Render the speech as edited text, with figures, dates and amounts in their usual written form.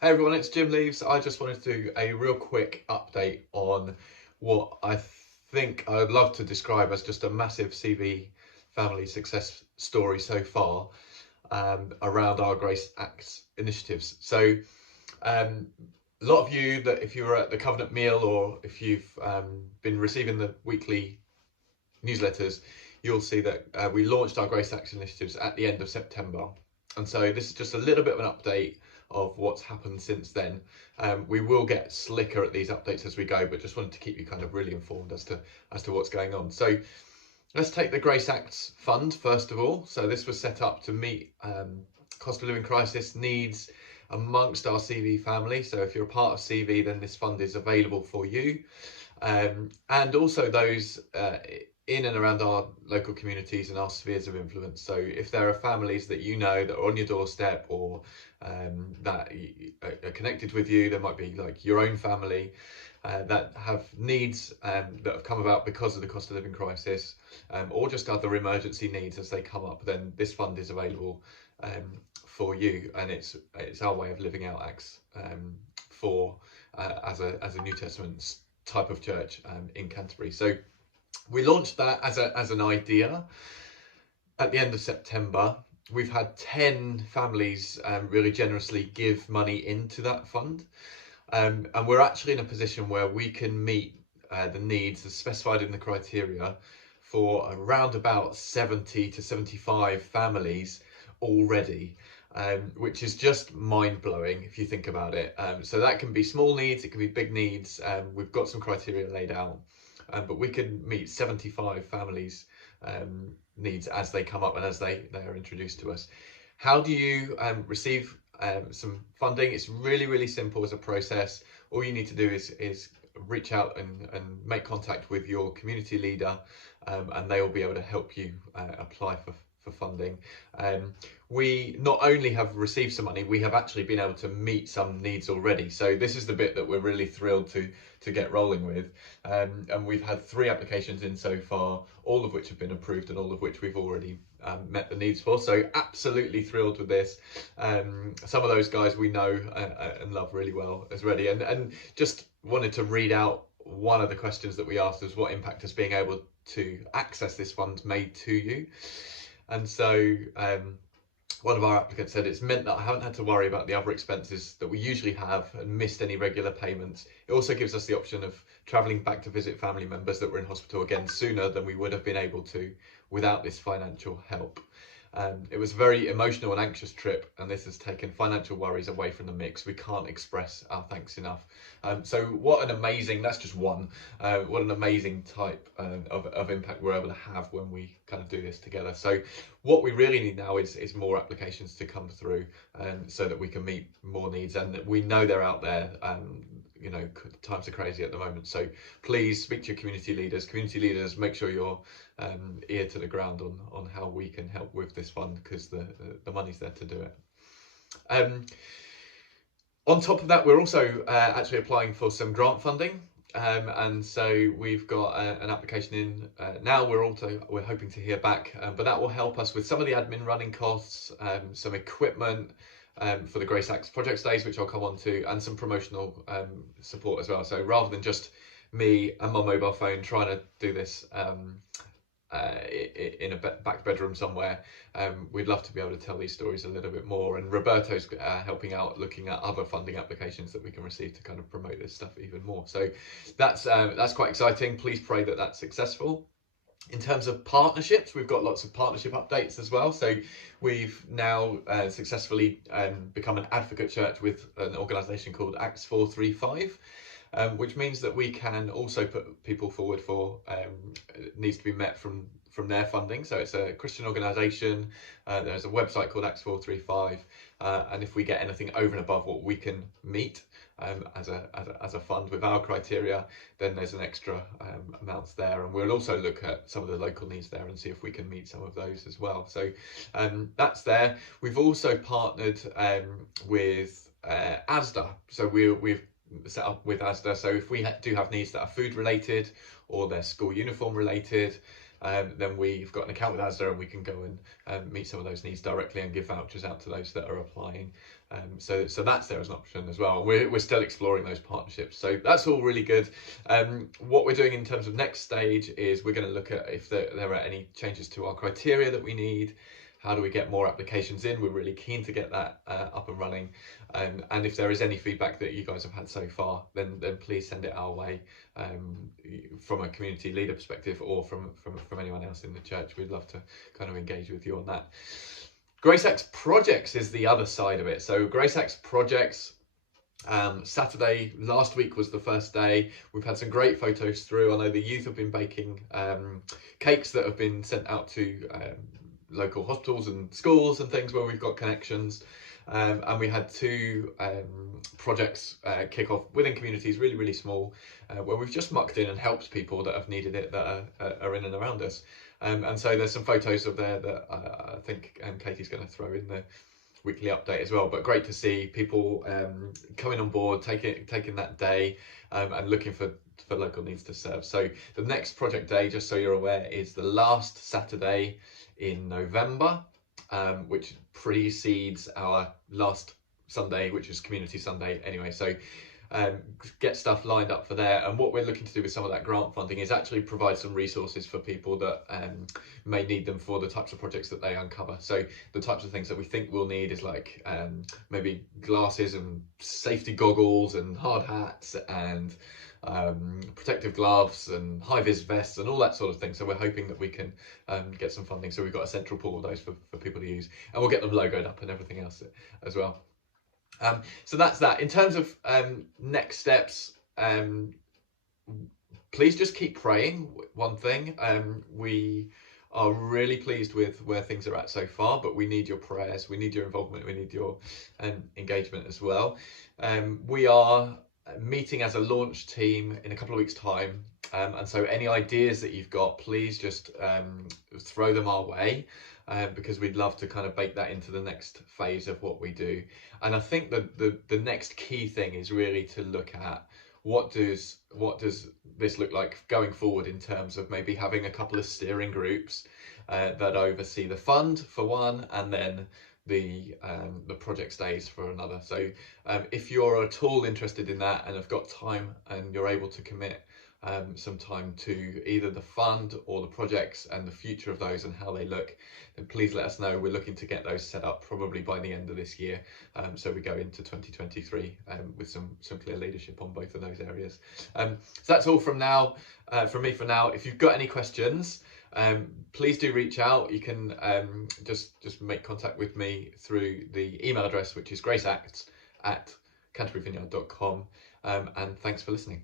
Hey everyone, it's Jim Leaves. I just wanted to do a real quick update on what I think I'd love to describe as just a massive CV family success story so far around our Grace Acts initiatives. Um, a lot of you that if you were at the Covenant meal or if you've been receiving the weekly newsletters, you'll see that we launched our Grace Acts initiatives at the end of September. And so this is just a little bit of an update of what's happened since then. We will get slicker at these updates as we go, but just wanted to keep you kind of really informed as to what's going on. So let's take the Grace Acts Fund first of all. So this was set up to meet cost of living crisis needs amongst our CV family. So if you're a part of CV, then this fund is available for you. And also those in and around our local communities and our spheres of influence. So if there are families that you know that are on your doorstep or that are connected with you, there might be like your own family that have needs that have come about because of the cost of living crisis, or just other emergency needs as they come up, then this fund is available for you, and it's our way of living out Acts for as a New Testament type of church in Canterbury. So we launched that as an idea at the end of September. We've had 10 families really generously give money into that fund. And we're actually in a position where we can meet the needs as specified in the criteria for around about 70 to 75 families already. Which is just mind-blowing if you think about it. So that can be small needs, it can be big needs. We've got some criteria laid out, but we can meet 75 families' needs as they come up and as they are introduced to us. How do you receive some funding? It's really simple as a process. All you need to do is reach out and make contact with your community leader, and they will be able to help you apply for funding. We not only have received some money, we have actually been able to meet some needs already. So this is the bit that we're really thrilled to get rolling with. And we've had 3 applications in so far, all of which have been approved and all of which we've already met the needs for. So absolutely thrilled with this. Some of those guys we know and love really well as ready. And just wanted to read out one of the questions that we asked was, what impact has being able to access this fund made to you? And so one of our applicants said, it's meant that I haven't had to worry about the other expenses that we usually have and missed any regular payments. It also gives us the option of travelling back to visit family members that were in hospital again sooner than we would have been able to without this financial help. It was a very emotional and anxious trip, and this has taken financial worries away from the mix. We can't express our thanks enough. So what an amazing, that's just one, what an amazing type of impact we're able to have when we kind of do this together. So what we really need now is more applications to come through, so that we can meet more needs, and we know they're out there. You know, times are crazy at the moment, so please speak to your community leaders. Make sure you're ear to the ground on how we can help with this fund, because the money's there to do it. On top of that, we're also actually applying for some grant funding, and so we've got an application in now. We're hoping to hear back, but that will help us with some of the admin running costs, some equipment for the Grace Acts Projects Days, which I'll come on to, and some promotional support as well. So rather than just me and my mobile phone trying to do this in a back bedroom somewhere, we'd love to be able to tell these stories a little bit more, and Roberto's helping out, looking at other funding applications that we can receive to kind of promote this stuff even more. So that's quite exciting. Please pray that that's successful. In terms of partnerships, we've got lots of partnership updates as well. So we've now successfully become an advocate church with an organisation called Acts 435. Which means that we can also put people forward for needs to be met from their funding. So it's a Christian organisation. There's a website called Acts 435, and if we get anything over and above what we can meet as a fund with our criteria, then there's an extra amounts there, and we'll also look at some of the local needs there and see if we can meet some of those as well. So that's there. We've also partnered with ASDA. So we've set up with ASDA, so if we do have needs that are food related or they're school uniform related, then we've got an account with ASDA and we can go and meet some of those needs directly and give vouchers out to those that are applying. So that's there as an option as well. We're still exploring those partnerships, so that's all really good. What we're doing in terms of next stage is we're going to look at if there are any changes to our criteria that we need. How do we get more applications in? We're really keen to get that up and running. And if there is any feedback that you guys have had so far, then please send it our way, from a community leader perspective or from anyone else in the church. We'd love to kind of engage with you on that. GraceX Projects is the other side of it. So GraceX Projects, Saturday last week was the first day. We've had some great photos through. I know the youth have been baking cakes that have been sent out to local hospitals and schools and things where we've got connections. And we had two projects kick off within communities, really small, where we've just mucked in and helped people that have needed it, that are in and around us. And so there's some photos of there that I think Katie's going to throw in the weekly update as well. But great to see people coming on board, taking that day, and looking for local needs to serve. So the next project day, just so you're aware, is the last Saturday in November, which precedes our last Sunday, which is Community Sunday anyway. So get stuff lined up for there. And what we're looking to do with some of that grant funding is actually provide some resources for people that may need them for the types of projects that they uncover. So the types of things that we think we'll need is like maybe glasses and safety goggles and hard hats and protective gloves and high-vis vests and all that sort of thing. So we're hoping that we can get some funding, so we've got a central pool of those for people to use, and we'll get them logoed up and everything else as well. So that's that. In terms of next steps, please just keep praying. One thing, we are really pleased with where things are at so far, but we need your prayers, we need your involvement, we need your engagement as well. We are meeting as a launch team in a couple of weeks' time, and so any ideas that you've got, please just throw them our way, because we'd love to kind of bake that into the next phase of what we do. And I think that the next key thing is really to look at what does this look like going forward, in terms of maybe having a couple of steering groups that oversee the fund for one, and then the project stays for another. So if you're at all interested in that and have got time and you're able to commit some time to either the fund or the projects and the future of those and how they look, then please let us know. We're looking to get those set up probably by the end of this year, so we go into 2023 with some clear leadership on both of those areas. So that's all from me for now. If you've got any questions, please do reach out. You can just make contact with me through the email address, which is graceacts@canterburyvineyard.com, and thanks for listening.